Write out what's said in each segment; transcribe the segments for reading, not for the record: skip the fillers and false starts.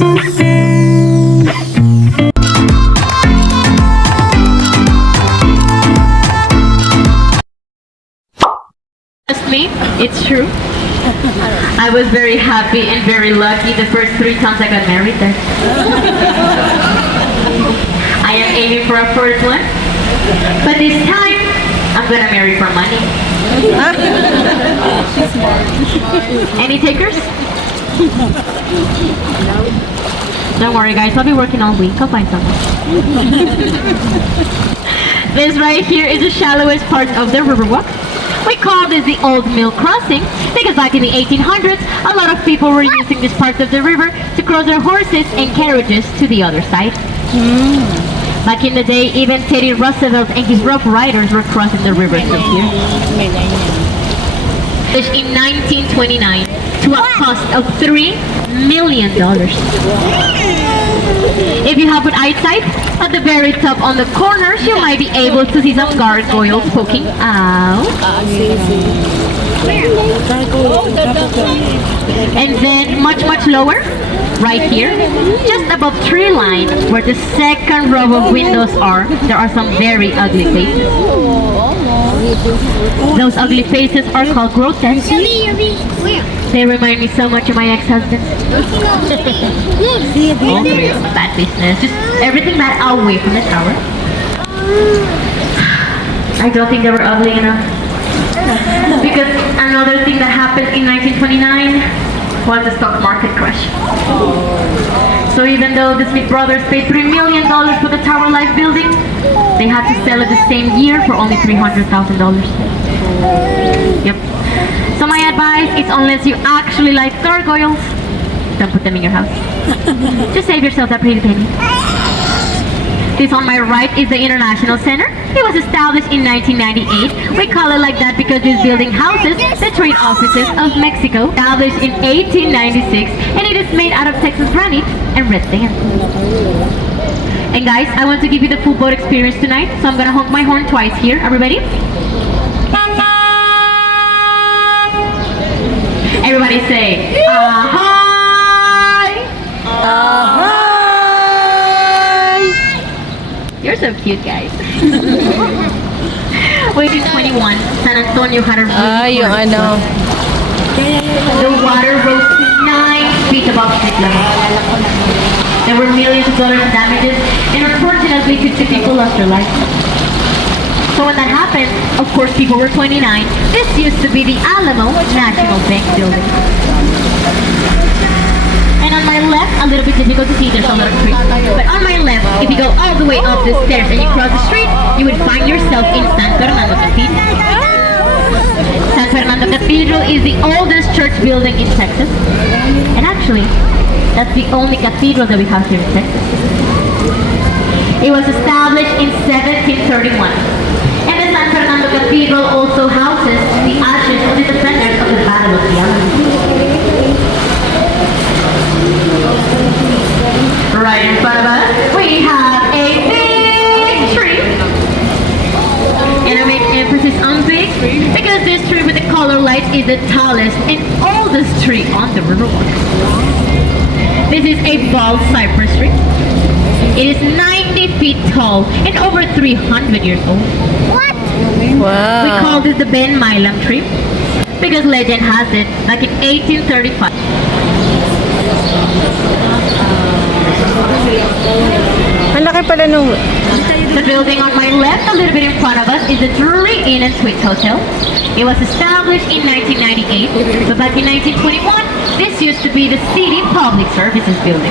Trust me, it's true. I was very happy and very lucky the first 3 times I got married there. I am aiming for a 4th one, but this time I'm gonna marry for money. Any takers? Don't worry guys, I'll be working all week. I'll find someone. This right here is the shallowest part of the Riverwalk. We call this the Old Mill Crossing because back in the 1800s, a lot of people were using this part of the river to cross their horses and carriages to the other side. Back in the day, even Teddy Roosevelt and his Rough Riders were crossing the river through here. In 1929, to a cost of $3 million. If you have good eyesight, at the very top on the corners, you might be able to see some gargoyles poking out. And then much lower, right here, just above tree line, where the second row of windows are, there are some very ugly faces. Those ugly faces are called grotesques. They remind me so much of my ex-husband. All 3 of them, bad business. Just everything bad away from the tower. I don't think they were ugly enough. Because another thing that happened in 1929 was the stock market crash. So even though the Smith brothers paid $3 million for the Tower Life building, they had to sell it the same year for only $300,000. Yep. So my advice is, unless you actually like gargoyles, don't put them in your house. Just save yourself that pretty penny. This on my right is the International Center. It was established in 1998. We call it like that because this building houses the trade offices of Mexico, established in 1896, and it is made out of Texas granite and red sand. And guys, I want to give you the full boat experience tonight, so I'm gonna honk my horn twice here. Are we ready? Everybody say, ahoy! Ahoy! You're so cute, guys. Wait, in 21, San Antonio had a really I know. The water rose to 9 feet above street level. There were millions of dollars in damages, and unfortunately 50 people lost their lives. So when that happened, of course people were 29. This used to be the Alamo National Bank building. And on my left, a little bit difficult to see, there's a lot of trees. But on my left, if you go all the way up the stairs and you cross the street, you would find yourself in San Fernando Cathedral. San Fernando Cathedral is the oldest church building in Texas. And actually, that's the only cathedral that we have here in Texas. It was established in 1731. And the San Fernando Cathedral also houses the ashes of the defenders of the Battle of the Alamo. Right in front of us, we have a big tree. And I make emphasis on big because this tree with the color light is the tallest and oldest tree on the Riverwalk. This is a bald cypress tree. It is 90 feet tall and over 300 years old. What? Wow. We call this the Ben Milam tree because legend has it back in 1835. Ang laki pala nung... The building on my left, a little bit in front of us, is the Drury Inn and Suites Hotel. It was established in 1998, but back in 1921, this used to be the City Public Services building.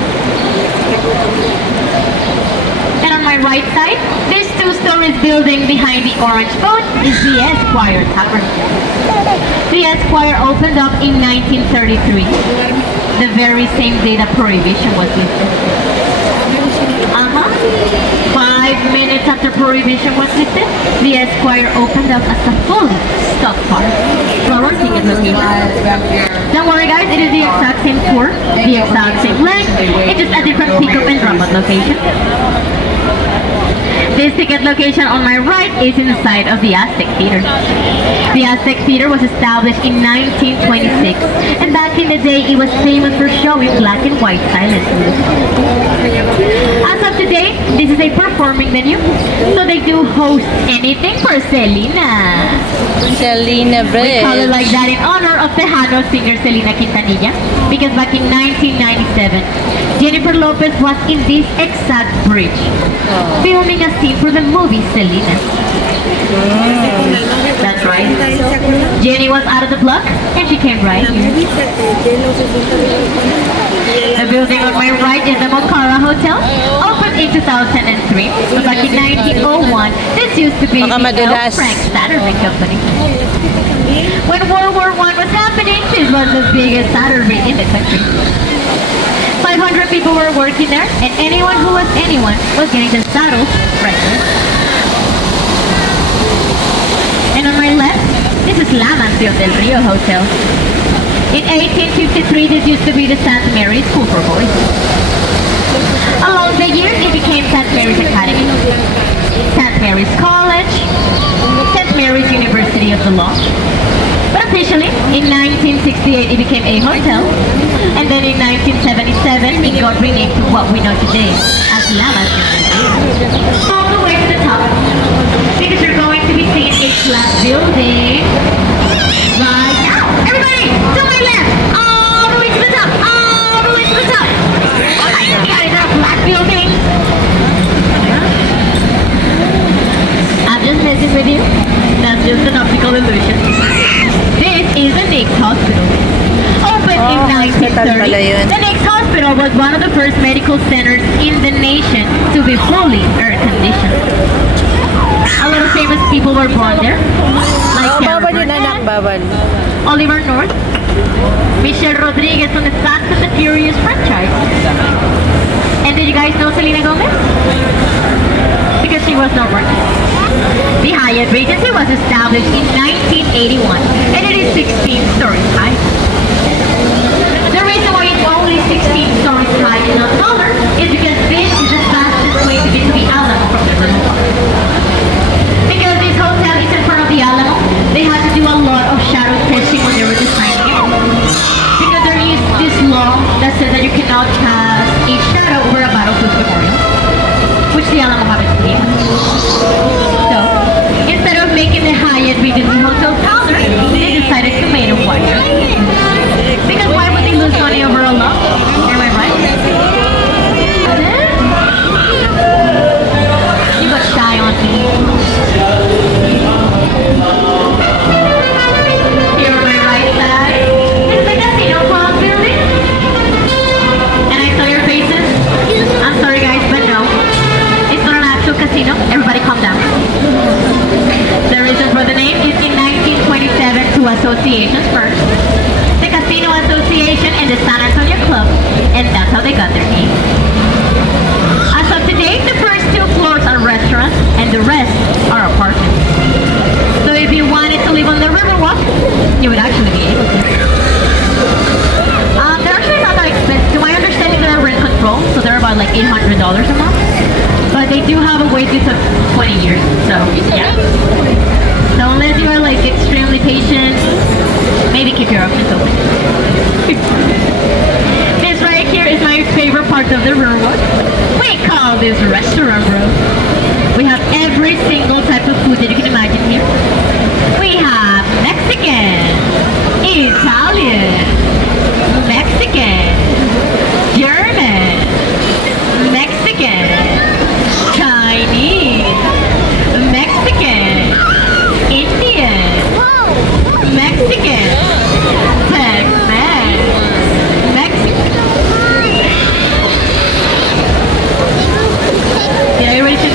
And on my right side, this 2-story building behind the orange boat is the Esquire Tavern. The Esquire opened up in 1933, the very same day that Prohibition was lifted. 5 minutes after Prohibition was lifted, the Esquire opened up as a fully stocked bar. Our ticket location. Don't worry guys, it is the exact same tour, the exact same length, it's just a different pick-up and drop-out location. This ticket location on my right is inside of the Aztec Theater. The Aztec Theater was established in 1926, and back in the day it was famous for showing black and white silent movies. As of today, this is a performing venue, so they do host anything for Selena. Selena We call it Bridge. like that in honor of Tejano singer Selena Quintanilla, because back in 1997, Jennifer Lopez was in this exact bridge, filming a scene for the movie Selena. That's right. Jenny was out of the block, and she came right here. The building on my right is the Mocara Hotel, opened in 2003. But back in 1901, this used to be Baka the L. madulas. Frank Satterley Company. When World War I was happening, this was the biggest Saturday in the country. 500 people were working there, and anyone who was anyone was getting the saddles right there. And on my left, this is La Mansión del Río Hotel. In 1853, this used to be the St. Mary's School for Boys. Along the years, it became St. Mary's Academy, St. Mary's College, St. Mary's University of the Law. But officially, in 1968, it became a hotel, and then in 1977, it got renamed to what we know today as La Mansión del Río. All the way to the top, because you're going to be seeing a flat building right now. Everybody, to my left, all the way to the top, all the way to the top. Yeah, is that a flat building? I'm just messing with you. That's just an optical illusion. This is the Nick's Hospital. Opened in hospital pala 1930, yun. the Nick's Hospital was one of the first medical centers in the nation to be fully air-conditioned. A lot of famous people were born there, like Sarah Bawal yun, Burnett, anak. Bawal. Oliver North, Michelle Rodriguez from the Fast and the Furious franchise. And did you guys know Selena Gomez? Because she was not working. The Hyatt Regency was established in 1981, and it is 16 stories high. The reason why it's only 16 stories high and not taller is because this is the fastest way to get to the Alamo from the Riverwalk. Because this hotel is in front of the Alamo, they had to do a lot of shadow testing when they were designing it. Because there is this law that says that you cannot cast a shadow over a battlefield memorial, which the Alamo happens to be. So, instead of making the Hyatt Regency Hotel taller, they decided to make it wider. Because why would they lose money over a law? Am I right? You got shy on me. Here on my right side is the Casino Club building. And I saw your faces. I'm sorry guys, but no. It's not an actual casino. Everybody calm down. The reason for the name is in 1927 two associations first. The Casino Association and the San Antonio Club. And that's how they got their name. As of today, the first two floors are restaurants and the rest are apartments. So if you wanted to live on the Riverwalk, you would actually be able to. They're actually not that expensive. To my understanding, they're rent control, so they're about like $800 a month. But they do have a wait list of 20 years, so yeah. So unless you are like extremely patient, maybe keep your options open. This right here is my favorite part of the Riverwalk. We call this restaurant, bro. We have every single type of food that you can imagine here. We have Mexican, Italian, Mexican, German, Mexican, Chinese, Mexican, Indian, Mexican, Tex-Mex, Mexican. Yeah, you ready to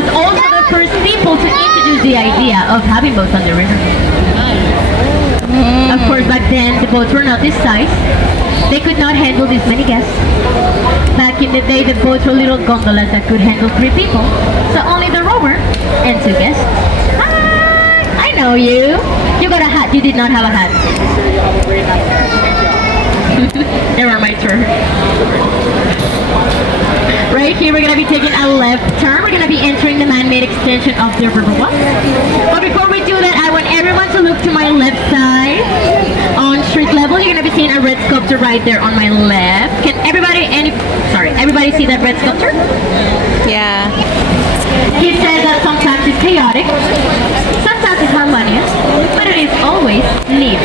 was also the first people to introduce the idea of having boats on the river. Of course, back then the boats were not this size. They could not handle this many guests. Back in the day, the boats were little gondolas that could handle 3 people. So only the rower and 2 guests. Hi, I know you. You got a hat. You did not have a hat. There are my turn. Right here, we're going to be taking a left turn. We're going to be entering the man-made extension of the Riverwalk. But before we do that, I want everyone to look to my left side. On street level, you're going to be seeing a red sculpture right there on my left. Can everybody see that red sculpture? Yeah. He says that sometimes it's chaotic, sometimes it's harmonious, but it is always neat.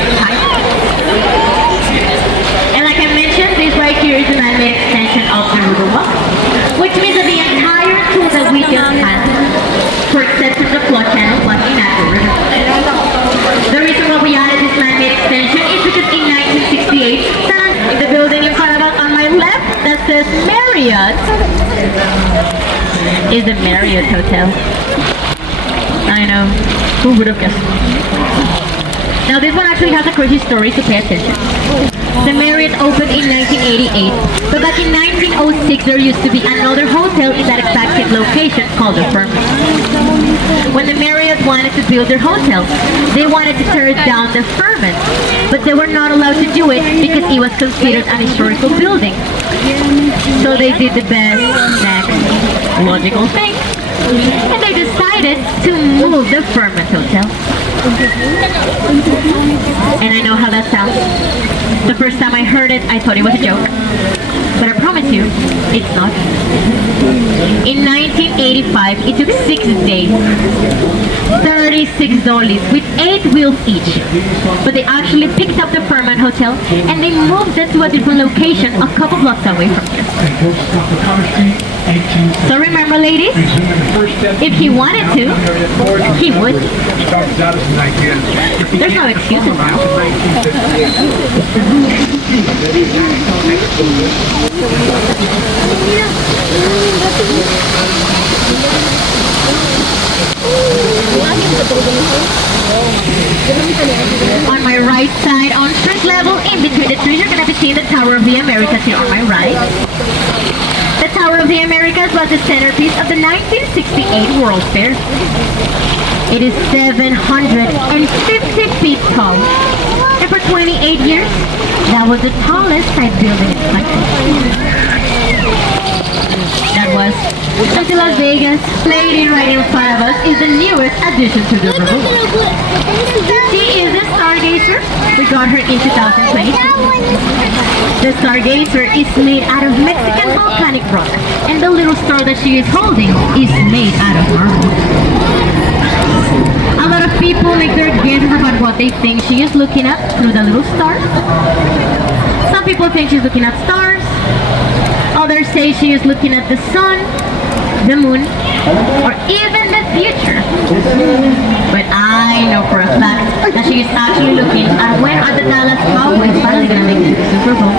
And like I mentioned, this right here is the man-made extension of the Riverwalk, which means that the entire tool that we just had, for exception of the flood channel, was in at the river. The reason why we added this man-made extension is because in 1968, the building in front of us on my left that says Marriott is the Marriott Hotel. I know, who would have guessed? Now this one actually has a crazy story, so pay attention. The Marriott opened in 1988, but back in 1906 there used to be another hotel in that exact same location called the Firm. When the Marriott wanted to build their hotel, they wanted to tear down the Firm, but they were not allowed to do it because it was considered an historical building. So they did the best, next, logical thing, and they decided to move the Firm Hotel. And I know how that sounds. The first time I heard it, I thought it was a joke. But I promise you, it's not. In 1985, it took 6 days, 36 dollies with 8 wheels each. But they actually picked up the Furman Hotel and they moved it to a different location a couple blocks away from here. So remember, ladies, if he wanted to, he would. There's no excuses now. On my right side, on street level, in between the trees, you're going to be seeing the Tower of the Americas here on my right. The Tower of the Americas was the centerpiece of the 1968 World Fair. It is 750 feet tall. And for 28 years, that was the tallest side building in the country. That was until Las Vegas, lady right in front of us, is the newest addition to the Riverwalk. She is the Stargazer. We got her in 2022. The Stargazer is made out of Mexican volcanic rock, and the little star that she is holding is made out of marble. A lot of people make their guesses about what they think she is looking at through the little star. Some people think she's looking at stars. Others say she is looking at the sun, the moon, or even the future. But I know for a fact that she is actually looking at when are the Dallas Cowboys finally going to make it to the Super Bowl.